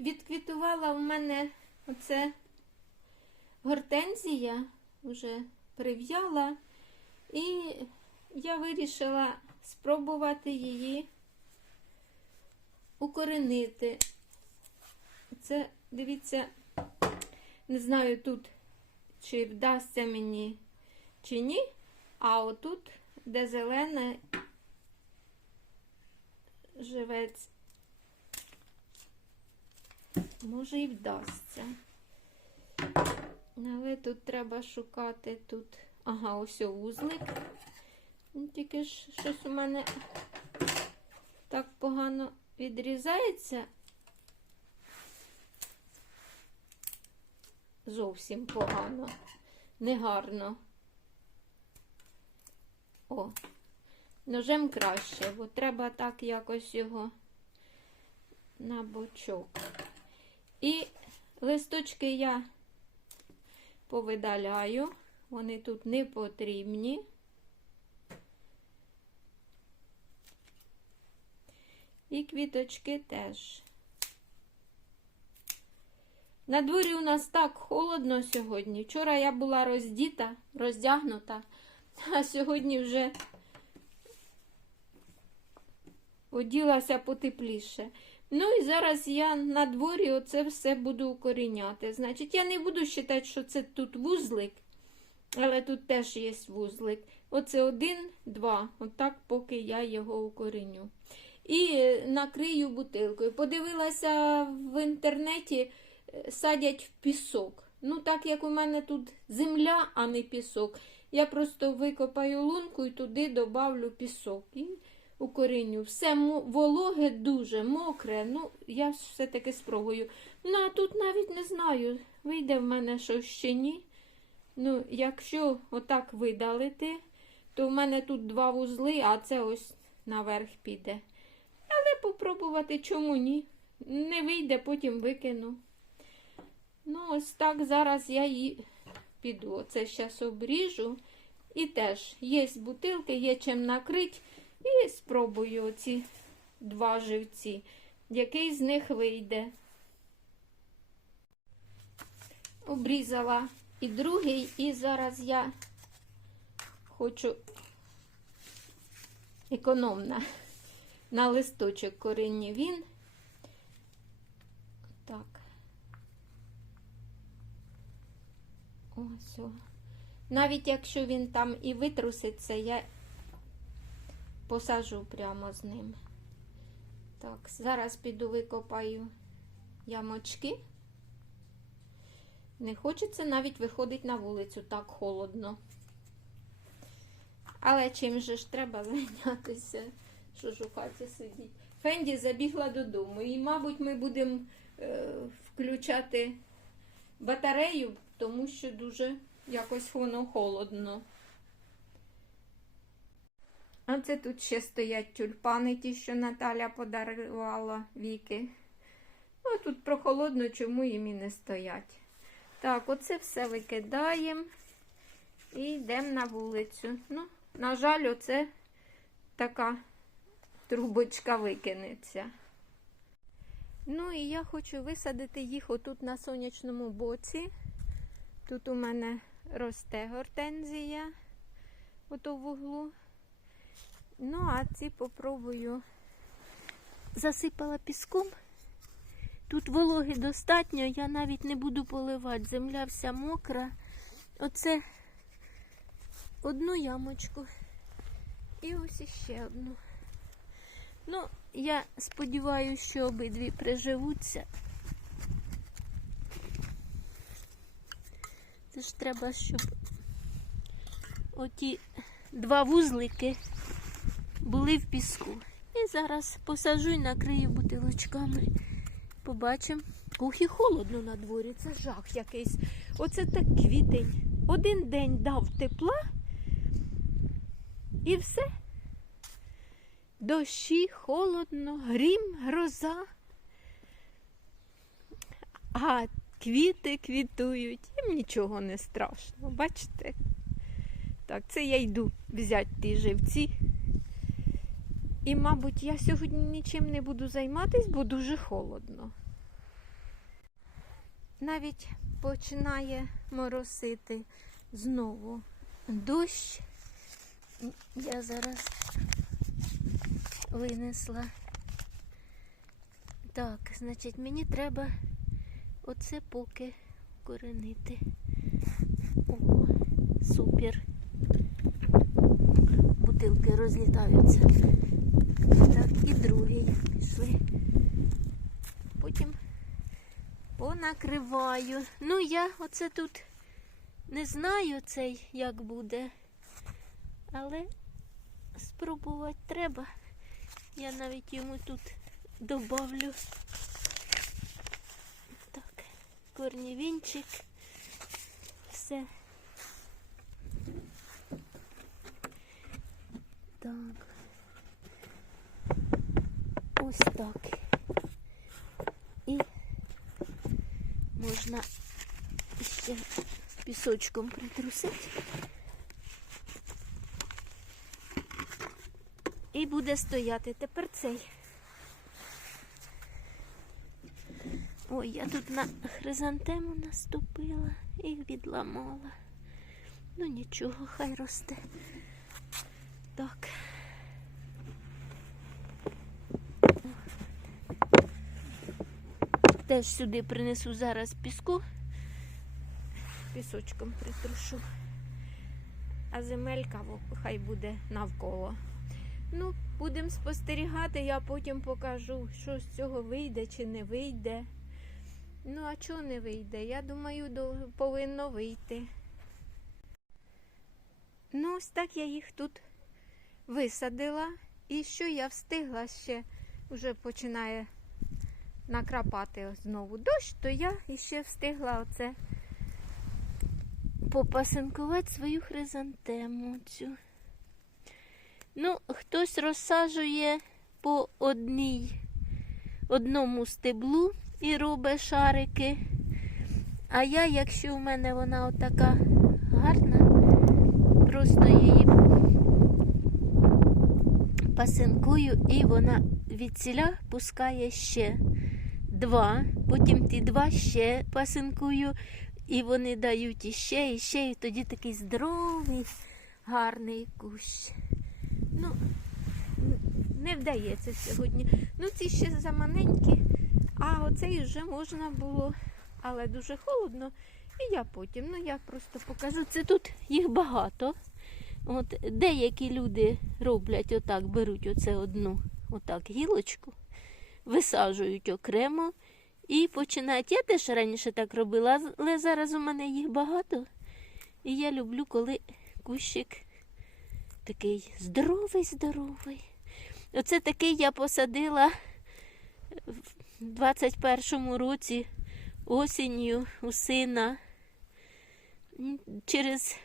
відквітувала в мене оце гортензія, вже прив'яла, і я вирішила спробувати її укоренити. Це, дивіться, не знаю тут, чи вдасться мені, чи ні. А отут, де зелене, живець, може і вдасться. Але тут треба шукати тут. Ага, ось вузлик. Ну, Тільки ж щось у мене так погано відрізається. Зовсім погано, негарно. О, ножем краще, бо треба так якось його на бочок. І листочки я повидаляю, вони тут не потрібні. І квіточки теж. На дворі у нас так холодно сьогодні. Вчора я була роздіта, роздягнута, а сьогодні вже оділася потепліше. Ну і зараз я на дворі оце все буду укоріняти. Значить, я не буду вважати, що це тут вузлик, але тут теж є вузлик. Оце один, два. Отак, поки я його укоріню. І накрию бутилкою. Подивилася в інтернеті, е, садять в пісок. Ну, так як у мене тут земля, а не пісок, я просто викопаю лунку і туди добавлю пісок. І укоріню. Все вологе дуже, мокре. Ну, я все-таки спробую. Ну, а тут навіть не знаю, вийде в мене щось чи ні. Ну, якщо отак видалити, то в мене тут два вузли, а це ось наверх піде. Але попробувати чому ні. Не вийде, потім викину. Ну, ось так зараз я її піду. Оце зараз обріжу. І теж є бутилки, є чим накрити. І спробую оці два живці, який з них вийде. Обрізала і другий, і зараз я хочу економна на листочок корінні він. Так. Ось. Навіть якщо він там і витруситься, я посажу прямо з ним. Так, зараз піду викопаю ямочки. Не хочеться навіть виходити на вулицю, так холодно. Але чим же ж треба зайнятися, що ж у хаті сидіть. Фенді забігла додому. І, мабуть, ми будемо е, включати батарею, тому що дуже якось воно холодно. А це тут ще стоять тюльпани, ті, що Наталя подарувала віки. Ну, тут прохолодно, чому їм і не стоять. Так, оце все викидаємо і йдемо на вулицю. Ну, на жаль, оце така трубочка викинеться. Ну, і я хочу висадити їх отут на сонячному боці. Тут у мене росте гортензія, ото в углу. Ну, а ці попробую. Засипала піском. Тут вологи достатньо, я навіть не буду поливати. Земля вся мокра. Оце одну ямочку. І ось іще одну. Ну, я сподіваюся, що обидві приживуться. Це ж треба, щоб оті два вузлики були в піску. І зараз посажу і накрию бутилочками. Побачимо. Ух, і холодно на дворі, це жах якийсь. Оце так квітень. Один день дав тепла і все. Дощі, холодно, грім, гроза. А квіти квітують, їм нічого не страшно. Бачите? Так, це я йду взяти ті живці. І, мабуть, я сьогодні нічим не буду займатися, бо дуже холодно. навіть починає моросити знову дощ. Я зараз винесла. Так, значить, мені треба оце поки коренити. О, супер. Бутилки розлітаються. І другий пішли. Потім понакриваю. Ну, я оце тут не знаю цей, як буде. Але спробувати треба. Я навіть йому тут добавлю. Так, корнівінчик. Все. Так. Ось так. І можна ще пісочком притрусити. І буде стояти тепер цей. Ой, я тут на хризантему наступила і відламала. Ну нічого, хай росте. Так. Теж сюди принесу зараз піску. Пісочком притрушу. А земелька хай буде навколо. Ну, будемо спостерігати, я потім покажу, що з цього вийде чи не вийде. Ну, а чого не вийде? Я думаю, повинно вийти. Ну, ось так я їх тут висадила. І що я встигла ще вже починає накрапати знову дощ, то я іще встигла оце попасинкувати свою хризантему цю. Ну, хтось розсаджує по одній, одному стеблу і робить шарики. А я, якщо в мене вона отака гарна, просто її пасинкую і вона від ціля пускає ще два, потім ті два ще пасинкую, і вони дають іще, іще, і тоді такий здоровий, гарний кущ. Ну, не вдається сьогодні. Ну, ці ще заманенькі, а оцей вже можна було, але дуже холодно. І я потім, ну я просто покажу. Це тут їх багато. От деякі люди роблять отак, беруть оце одну отак гілочку, висаджують окремо і починають. Я теж раніше так робила, але зараз у мене їх багато. І я люблю, коли кущик такий здоровий, здоровий. Оце такий я посадила в 21-му році осінню у сина. Через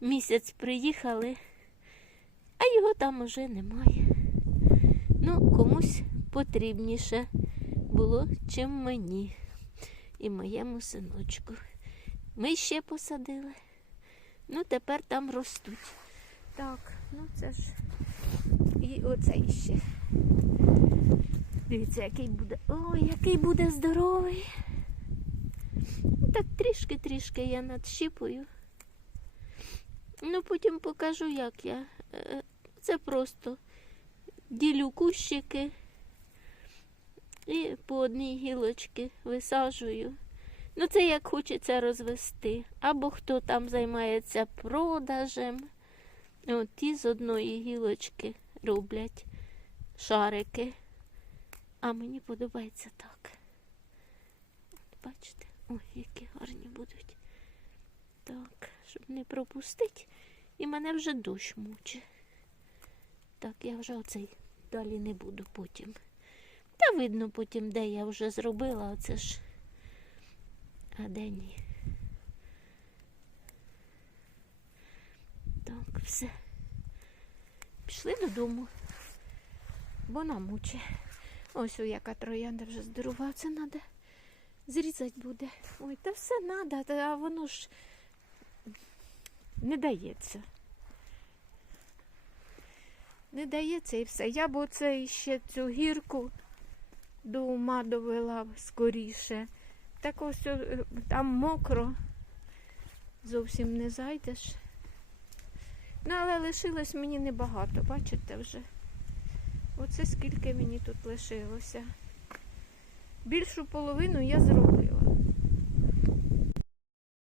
місяць приїхали, а його там уже немає. Ну, комусь потрібніше було, чим мені і моєму синочку. Ми ще посадили. Ну, тепер там ростуть. Так, ну це ж і оцей ще. Дивіться, який буде. Ой, який буде здоровий. Так трішки-трішки я надщіпую. Ну, потім покажу, як я. Е, Це просто ділю кущики і по одній гілочці висаджую. Ну, це як хочеться розвести. Або хто там займається продажем. От ті з одної гілочки роблять шарики. А мені подобається так. От бачите? Ой, які гарні будуть. Так, щоб не пропустити. І мене вже дощ мучить. Так, я вже оцей далі не буду потім. Та видно потім, де я вже зробила, оце ж. А де ні. Так, все. Пішли додому. Бо нам мучить. Ось о, яка троянда вже здорова. Це треба зрізати буде. Ой, та все треба, а воно ж не дається. Не дається і все. Я б оце ще цю гірку до ума довела скоріше. Так ось е, там мокро, зовсім не зайдеш. Ну, але лишилось мені небагато, бачите вже. Оце скільки мені тут лишилося. Більшу половину я зробила.